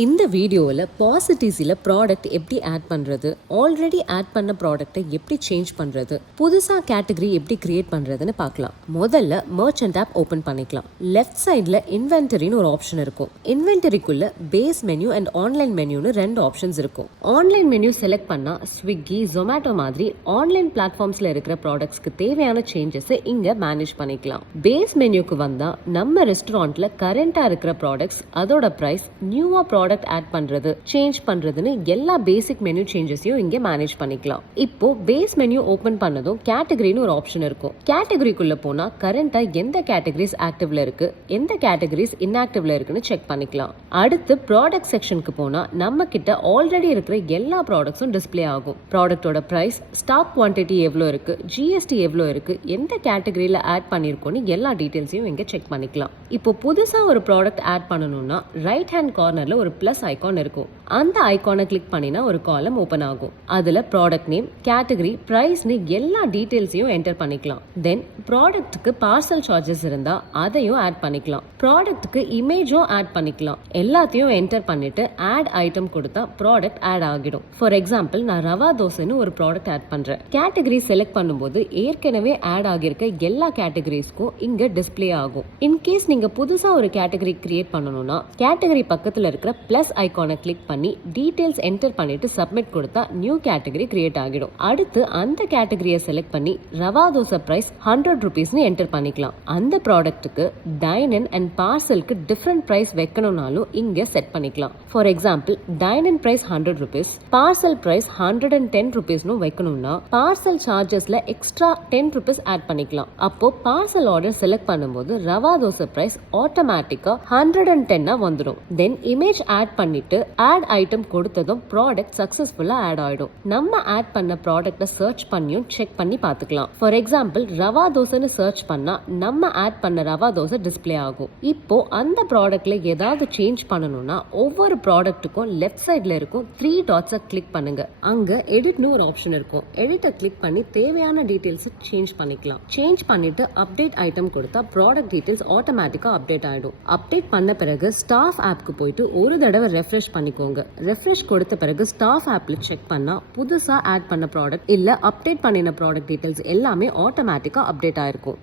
இந்த வீடியோவில் பாசிட்டிவ்ஸில் ப்ராடக்ட் எப்படி ஆட் பண்ணுறது, ஆல்ரெடி ஆட் பண்ண ப்ராடக்ட்டை எப்படி சேஞ்ச் பண்ணுறது, புதுசாக கேட்டகரி எப்படி கிரியேட் பண்ணுறதுன்னு பார்க்கலாம். முதல்ல மர்ச்சன்ட் ஆப் ஓப்பன் பண்ணிக்கலாம். லெஃப்ட் சைடில் இன்வென்டரின்னு ஒரு ஆப்ஷன் இருக்கும். இன்வென்டரிக்குள்ள பேஸ் மெனு அண்ட் ஆன்லைன் மெனுன்னு ரெண்டு ஆப்ஷன்ஸ் இருக்கும். ஆன்லைன் மெனு செலக்ட் பண்ணால் ஸ்விக்கி, ஜொமேட்டோ மாதிரி ஆன்லைன் பிளாட்ஃபார்ம்ஸில் இருக்கிற ப்ராடக்ட்ஸ்க்கு தேவையான சேஞ்சஸை இங்கே மேனேஜ் பண்ணிக்கலாம். பேஸ் மெனுக்கு வந்தால் நம்ம ரெஸ்டாரண்ட்டில் கரண்டாக இருக்கிற ப்ராடக்ட்ஸ், அதோட ப்ரைஸ், நியூவாக ப்ராடக்ட் ஆட் பண்றது, சேஞ்ச் பண்றதுன்னு எல்லா பேசிக் மெனு சேஞ்சஸையும் இங்க மேனேஜ் பண்ணிக்கலாம். இப்போ பேஸ் மெனு ஓபன் பண்ணதும் கேட்டகரின்னு ஒரு ஆப்ஷன் இருக்கும். கேட்டகரிக்குள்ள போனா கரண்டா எந்த கேட்டகரிஸ் ஆக்டிவ்ல இருக்கு, எந்த கேட்டகரிஸ் இன்ஆக்டிவ்ல இருக்குன்னு செக் பண்ணிக்கலாம். அடுத்து ப்ராடக்ட் செக்ஷனுக்கு போனா நம்ம கிட்ட ஆல்ரெடி இருக்கிற எல்லா ப்ராடக்ட்ஸும் டிஸ்ப்ளே ஆகும். ப்ராடக்ட்டோட பிரைஸ், ஸ்டாக் குவான்டிட்டி எவ்வளவு இருக்கு, ஜிஎஸ்டி எவ்வளவு இருக்கு, எந்த கேட்டகரியில ஆட் பண்ணிருக்கோன்னு எல்லா டீடைல்ஸையும் இங்க செக் பண்ணிக்கலாம். இப்போ புதுசா ஒரு ப்ராடக்ட் ஆட் பண்ணணும்னா ரைட் ஹேண்ட் கார்னர்ல ஒரு பிளஸ் ஐகான் இருக்கும். அந்த ஐகானை கிளிக் பண்ணினா ஒரு காலம் ஓபன் ஆகும். அதுல ப்ராடக்ட் நேம், கேட்டகரி, பிரைஸ்னு எல்லா டீடைல்ஸையும் என்டர் பண்ணிக்கலாம். தென் ப்ராடக்ட்டுக்கு பார்சல் சார்ஜஸ் இருந்தா அதையும் ஆட் பண்ணிக்கலாம். ப்ராடக்ட்டுக்கு இமேஜும் ஆட் பண்ணிக்கலாம். எல்லாத்தையும் என்டர் பண்ணிட்டு ஆட் ஐட்டம் கொடுத்தா ப்ராடக்ட் ஆட் ஆகிடும். ஃபார் எக்ஸாம்பிள், நான் ரவா தோசைன்னு ஒரு ப்ராடக்ட் ஆட் பண்றேன். கேட்டகரி செலக்ட் பண்ணும்போது ஏற்கனவே ஆட் ஆகியிருக்க எல்லா கேட்டகரிஸ்க்கும் இங்க டிஸ்ப்ளே ஆகும். இன்கேஸ் நீங்க புதுசா ஒரு கேட்டகரி கிரியேட் பண்ணணும்னா கேட்டகரி பக்கத்துல இருக்கிற பிளஸ் ஐகானை கிளிக் பண்ணி டீடைல்ஸ் என்டர் பண்ணிட்டு சப்மிட் கொடுத்தா நியூ கேட்டகரி கிரியேட் ஆகிடும். அடுத்து அந்த கேட்டகரியை செலக்ட் பண்ணி ரவா தோசை பிரைஸ் 100 rupeesனு என்டர் பண்ணிக்கலாம். அந்த ப்ராடக்ட்டுக்கு டைன் இன் அண்ட் பார்சலுக்கு டிஃபரெண்ட் பிரைஸ் வைக்கணும்னாலும் இங்க செட் பண்ணிக்கலாம். For example, dine in price 100 rupees, parcel price 110 rupeesனு வைக்கணும்னா பார்சல் சார்ஜஸ்ல எக்ஸ்ட்ரா 10 rupees ஆட் பண்ணிக்கலாம். அப்போ பார்சல் ஆர்டர் செலக்ட் பண்ணும்போது ரவா தோசை பிரைஸ் ஆட்டோமேட்டிக்கா 110 வந்துடும். தென் இமேஜ் ஆட் பண்ணிட்டு ஆட் ஐட்டம் கொடுத்ததும் ப்ராடக்ட் சக்சஸ்ஃபுல்லா ஆட் ஆயிடும். நம்ம ஆட் பண்ண ப்ராடக்ட்டை சர்ச் பண்ணியும் செக் பண்ணி பார்த்துக்கலாம். ஃபார் எக்ஸாம்பிள், ரவா தோசைன்னு சர்ச் பண்ணா நம்ம ஆட் பண்ண ரவா தோசை டிஸ்ப்ளே ஆகும். இப்போ அந்த ப்ராடக்ட்ல ஏதாவது சேஞ்ச் பண்ணணும்னா ஒவ்வொரு ப்ராடக்ட்டுக்கும் லெஃப்ட் சைட்ல இருக்கும் 3 டாட்ஸை கிளிக் பண்ணுங்க. அங்க எடிட்னு ஒரு ஆப்ஷன் இருக்கும். எடிட்டை கிளிக் பண்ணி தேவையான டீடைல்ஸ் சேஞ்ச் பண்ணிக்கலாம். சேஞ்ச் பண்ணிட்டு அப்டேட் ஐட்டம் கொடுத்தா ப்ராடக்ட் டீடைல்ஸ் ஆட்டோமேட்டிக்கா அப்டேட் ஆயிடும். அப்டேட் பண்ண பிறகு ஸ்டாஃப் ஆப்க்கு போயிட்டு ஒரு தடவை ரெஃப்ரெஷ் பண்ணிக்கோங்க. ரெஃப்ரெஷ் கொடுத்த பிறகு ஸ்டாஃப் ஆப்ல செக் பண்ணா புதுசா ஆட் பண்ண ப்ராடக்ட் இல்ல அப்டேட் பண்ணின ப்ராடக்ட் டீடைல்ஸ் எல்லாமே ஆட்டோமேட்டிக்கா அப்டேட் ஆயிருக்கும்.